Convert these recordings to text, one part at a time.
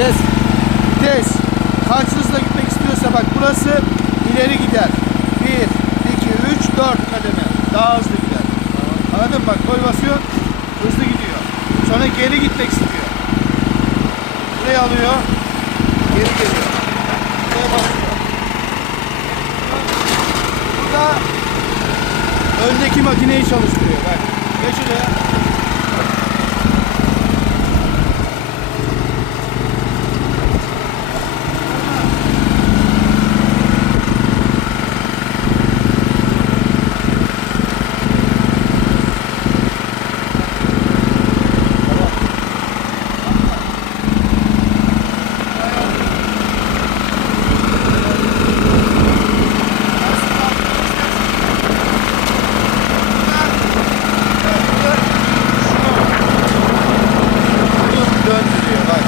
Vites. Vites. Kaç hızla gitmek istiyorsa bak burası ileri gider. 1, 2, 3, 4 kademe. Daha hızlı gider. Anladın mı? Bak gol basıyor. Hızlı gidiyor. Sonra geri gitmek istiyor. Buraya alıyor. Geri geliyor. Buraya basıyor. Burada öndeki makineyi çalıştırıyor. Bak. Geç şuraya. Döndürüyor bak.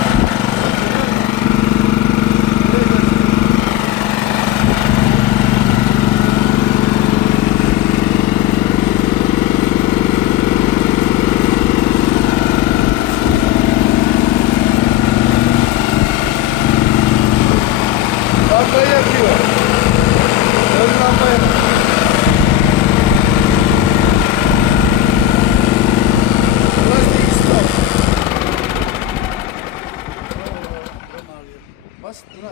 Lambayı yakıyor. Ön lambayı yakıyor. Burası stop. Basit buna.